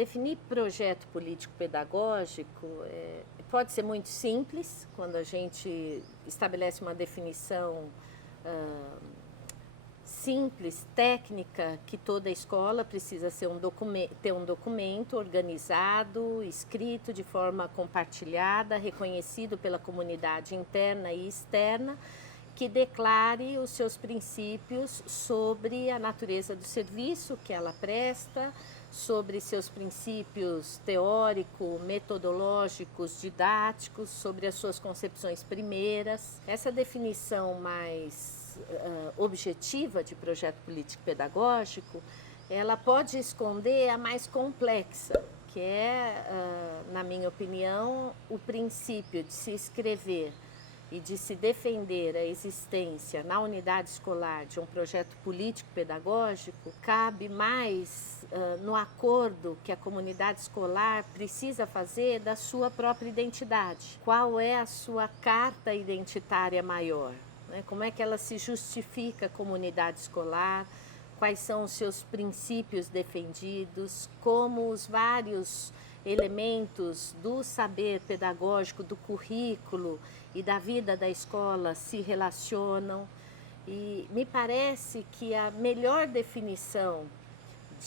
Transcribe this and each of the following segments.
Definir projeto político-pedagógico pode ser muito simples, quando a gente estabelece uma definição simples, técnica, que toda escola precisa ser ter um documento organizado, escrito de forma compartilhada, reconhecido pela comunidade interna e externa, que declare os seus princípios sobre a natureza do serviço que ela presta, sobre seus princípios teórico, metodológicos, didáticos, sobre as suas concepções primeiras. Essa definição mais objetiva de projeto político-pedagógico, ela pode esconder a mais complexa, que é, na minha opinião, o princípio de se escrever e de se defender a existência na unidade escolar de um projeto político-pedagógico, cabe mais no acordo que a comunidade escolar precisa fazer da sua própria identidade. Qual é a sua carta identitária maior? Né? Como é que ela se justifica a comunidade escolar? Quais são os seus princípios defendidos? Como os vários elementos do saber pedagógico, do currículo e da vida da escola se relacionam. E me parece que a melhor definição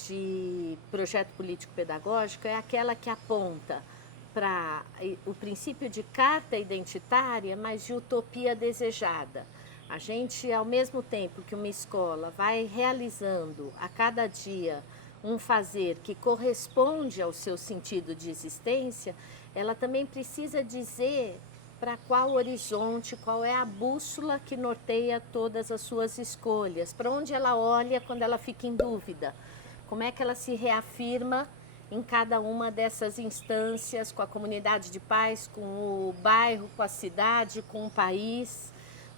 de projeto político-pedagógico é aquela que aponta para o princípio de carta identitária, mas de utopia desejada. A gente, ao mesmo tempo que uma escola vai realizando a cada dia um fazer que corresponde ao seu sentido de existência, ela também precisa dizer para qual horizonte, qual é a bússola que norteia todas as suas escolhas, para onde ela olha quando ela fica em dúvida, como é que ela se reafirma em cada uma dessas instâncias, com a comunidade de pais, com o bairro, com a cidade, com o país,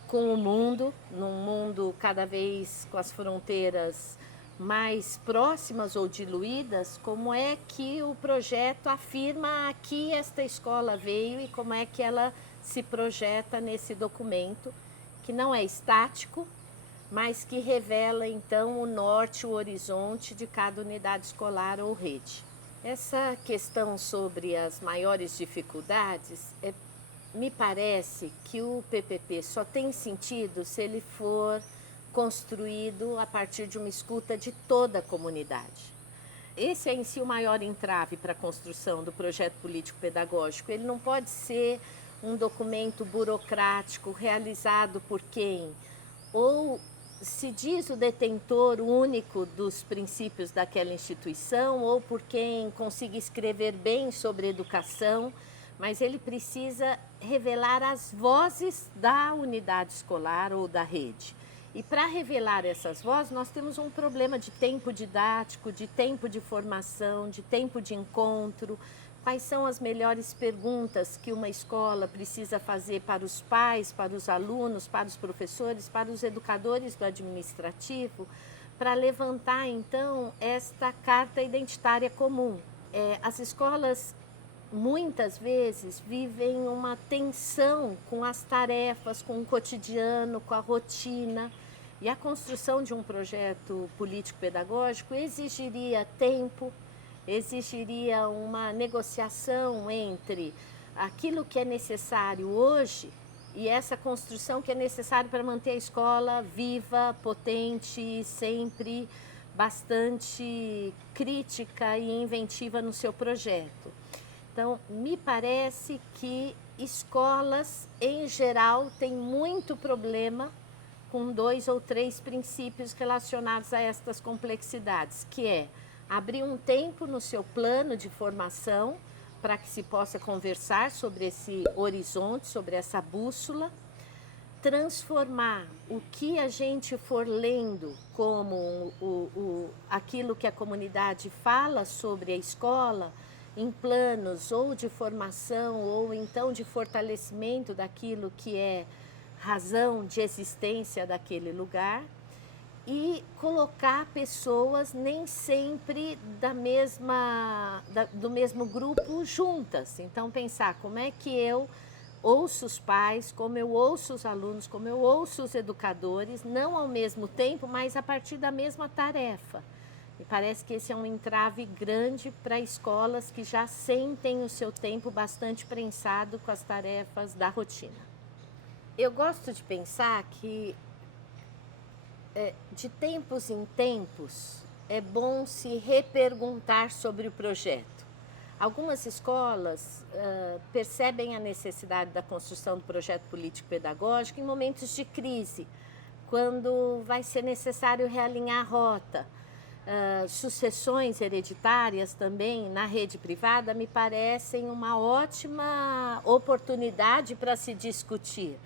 com o mundo, num mundo cada vez com as fronteiras mais próximas ou diluídas, como é que o projeto afirma aqui esta escola veio e como é que ela se projeta nesse documento, que não é estático, mas que revela então o norte, o horizonte de cada unidade escolar ou rede. Essa questão sobre as maiores dificuldades, me parece que o PPP só tem sentido se ele for construído a partir de uma escuta de toda a comunidade. Esse é em si o maior entrave para a construção do projeto político-pedagógico. Ele não pode ser um documento burocrático realizado por quem ou se diz o detentor único dos princípios daquela instituição ou por quem consiga escrever bem sobre educação, mas ele precisa revelar as vozes da unidade escolar ou da rede. E para revelar essas vozes, nós temos um problema de tempo didático, de tempo de formação, de tempo de encontro. Quais são as melhores perguntas que uma escola precisa fazer para os pais, para os alunos, para os professores, para os educadores do administrativo, para levantar, então, esta carta identitária comum. As escolas muitas vezes vivem uma tensão com as tarefas, com o cotidiano, com a rotina. E a construção de um projeto político-pedagógico exigiria tempo, exigiria uma negociação entre aquilo que é necessário hoje e essa construção que é necessária para manter a escola viva, potente, sempre bastante crítica e inventiva no seu projeto. Então, me parece que escolas, em geral, têm muito problema com 2 ou 3 princípios relacionados a estas complexidades, que é abrir um tempo no seu plano de formação para que se possa conversar sobre esse horizonte, sobre essa bússola, transformar o que a gente for lendo como aquilo que a comunidade fala sobre a escola em planos ou de formação ou então de fortalecimento daquilo que é razão de existência daquele lugar e colocar pessoas nem sempre do mesmo grupo juntas. Então pensar como é que eu ouço os pais, como eu ouço os alunos, como eu ouço os educadores, não ao mesmo tempo, mas a partir da mesma tarefa. Me parece que esse é um entrave grande para escolas que já sentem o seu tempo bastante prensado com as tarefas da rotina. Eu gosto de pensar que, de tempos em tempos, é bom se reperguntar sobre o projeto. Algumas escolas percebem a necessidade da construção do projeto político-pedagógico em momentos de crise, quando vai ser necessário realinhar a rota. Sucessões hereditárias também na rede privada me parecem uma ótima oportunidade para se discutir,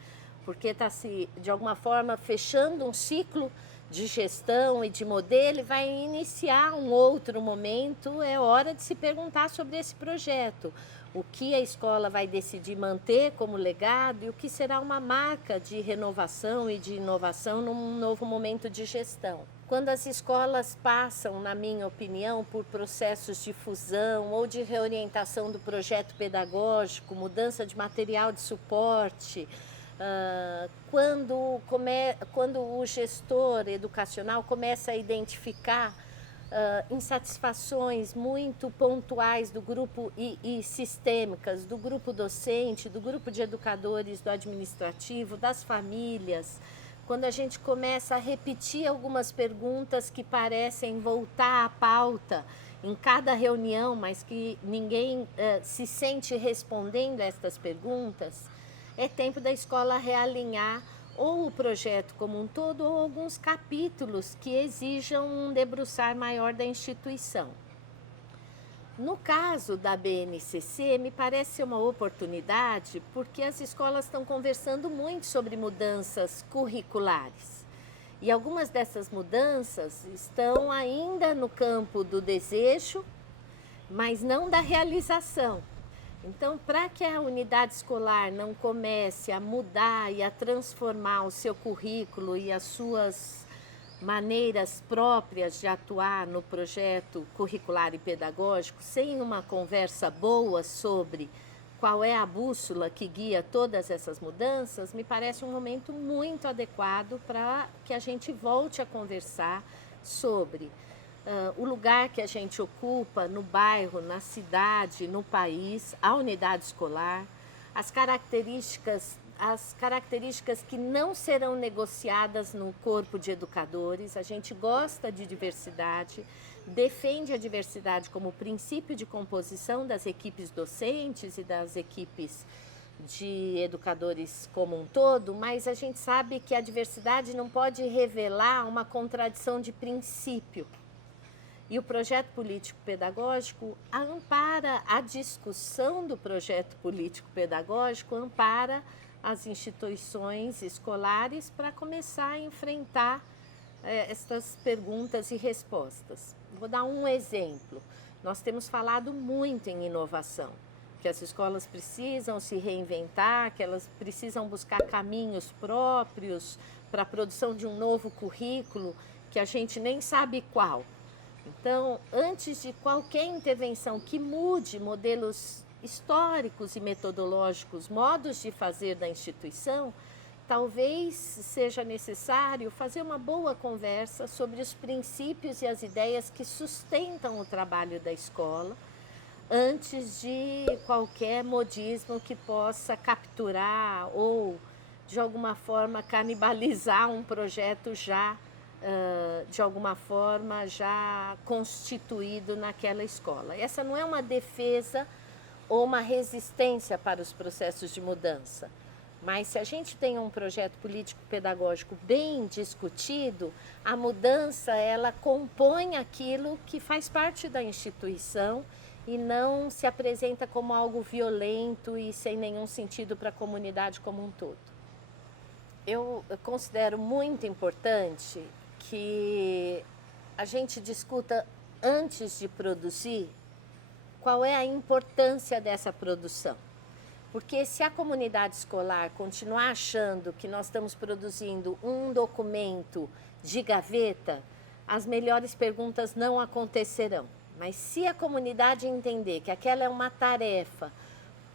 porque está se, de alguma forma, fechando um ciclo de gestão e de modelo e vai iniciar um outro momento. É hora de se perguntar sobre esse projeto, o que a escola vai decidir manter como legado e o que será uma marca de renovação e de inovação num novo momento de gestão. Quando as escolas passam, na minha opinião, por processos de fusão ou de reorientação do projeto pedagógico, mudança de material de suporte, quando o gestor educacional começa a identificar insatisfações muito pontuais do grupo e sistêmicas, do grupo docente, do grupo de educadores, do administrativo, das famílias, quando a gente começa a repetir algumas perguntas que parecem voltar à pauta em cada reunião, mas que ninguém se sente respondendo a estas perguntas, é tempo da escola realinhar ou o projeto como um todo ou alguns capítulos que exijam um debruçar maior da instituição. No caso da BNCC, me parece ser uma oportunidade porque as escolas estão conversando muito sobre mudanças curriculares. E algumas dessas mudanças estão ainda no campo do desejo, mas não da realização. Então, para que a unidade escolar não comece a mudar e a transformar o seu currículo e as suas maneiras próprias de atuar no projeto curricular e pedagógico, sem uma conversa boa sobre qual é a bússola que guia todas essas mudanças, me parece um momento muito adequado para que a gente volte a conversar sobre o lugar que a gente ocupa no bairro, na cidade, no país, a unidade escolar, as características que não serão negociadas no corpo de educadores. A gente gosta de diversidade, defende a diversidade como princípio de composição das equipes docentes e das equipes de educadores como um todo, mas a gente sabe que a diversidade não pode revelar uma contradição de princípio. E o projeto político-pedagógico ampara a discussão do projeto político-pedagógico, ampara as instituições escolares para começar a enfrentar estas perguntas e respostas. Vou dar um exemplo. Nós temos falado muito em inovação, que as escolas precisam se reinventar, que elas precisam buscar caminhos próprios para a produção de um novo currículo, que a gente nem sabe qual. Então, antes de qualquer intervenção que mude modelos históricos e metodológicos, modos de fazer da instituição, talvez seja necessário fazer uma boa conversa sobre os princípios e as ideias que sustentam o trabalho da escola, antes de qualquer modismo que possa capturar ou, de alguma forma, canibalizar um projeto já de alguma forma já constituído naquela escola. Essa não é uma defesa ou uma resistência para os processos de mudança, mas se a gente tem um projeto político-pedagógico bem discutido, a mudança ela compõe aquilo que faz parte da instituição e não se apresenta como algo violento e sem nenhum sentido para a comunidade como um todo. Eu considero muito importante que a gente discuta antes de produzir qual é a importância dessa produção. Porque se a comunidade escolar continuar achando que nós estamos produzindo um documento de gaveta, as melhores perguntas não acontecerão. Mas se a comunidade entender que aquela é uma tarefa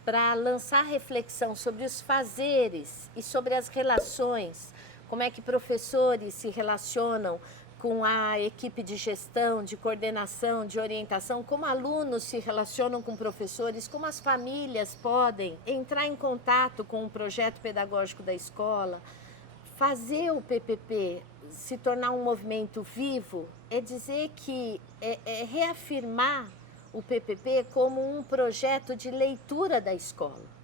para lançar reflexão sobre os fazeres e sobre as relações, como é que professores se relacionam com a equipe de gestão, de coordenação, de orientação, como alunos se relacionam com professores, como as famílias podem entrar em contato com o projeto pedagógico da escola, fazer o PPP se tornar um movimento vivo, é dizer que é reafirmar o PPP como um projeto de leitura da escola.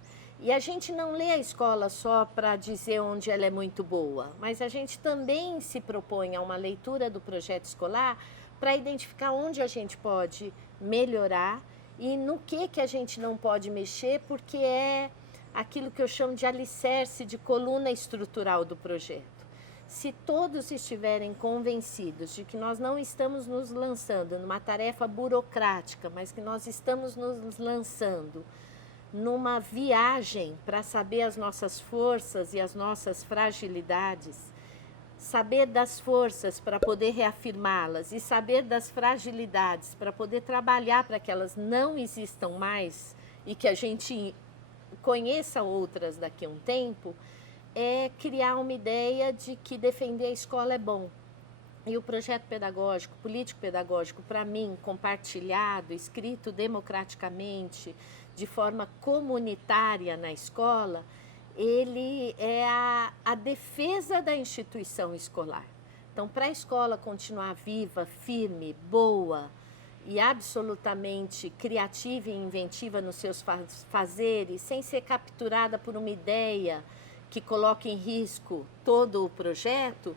E a gente não lê a escola só para dizer onde ela é muito boa, mas a gente também se propõe a uma leitura do projeto escolar para identificar onde a gente pode melhorar e no que a gente não pode mexer, porque é aquilo que eu chamo de alicerce, de coluna estrutural do projeto. Se todos estiverem convencidos de que nós não estamos nos lançando numa tarefa burocrática, mas que nós estamos nos lançando numa viagem para saber as nossas forças e as nossas fragilidades, saber das forças para poder reafirmá-las e saber das fragilidades para poder trabalhar para que elas não existam mais e que a gente conheça outras daqui a um tempo, é criar uma ideia de que defender a escola é bom. E o projeto pedagógico, político-pedagógico, para mim, compartilhado, escrito democraticamente, de forma comunitária na escola, ele é a defesa da instituição escolar. Então, para a escola continuar viva, firme, boa e absolutamente criativa e inventiva nos seus fazeres, sem ser capturada por uma ideia que coloque em risco todo o projeto,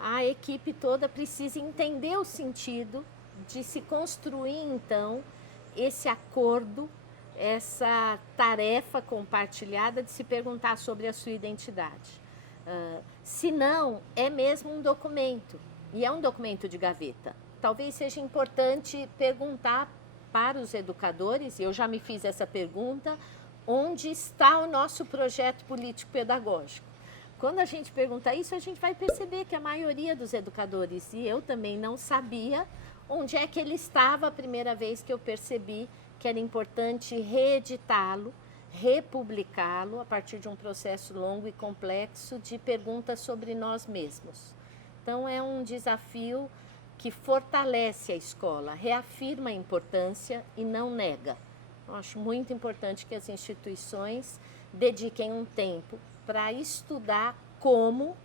a equipe toda precisa entender o sentido de se construir, então, esse acordo, essa tarefa compartilhada de se perguntar sobre a sua identidade. Se não, é mesmo um documento, e é um documento de gaveta. Talvez seja importante perguntar para os educadores, e eu já me fiz essa pergunta, onde está o nosso projeto político-pedagógico? Quando a gente pergunta isso, a gente vai perceber que a maioria dos educadores, e eu também não sabia onde é que ele estava a primeira vez que eu percebi que era importante reeditá-lo, republicá-lo a partir de um processo longo e complexo de perguntas sobre nós mesmos. Então, é um desafio que fortalece a escola, reafirma a importância e não nega. Eu acho muito importante que as instituições dediquem um tempo para estudar como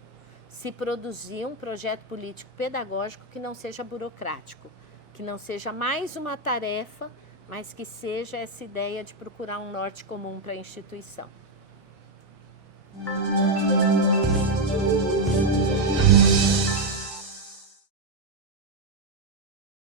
se produzir um projeto político pedagógico que não seja burocrático, que não seja mais uma tarefa, mas que seja essa ideia de procurar um norte comum para a instituição.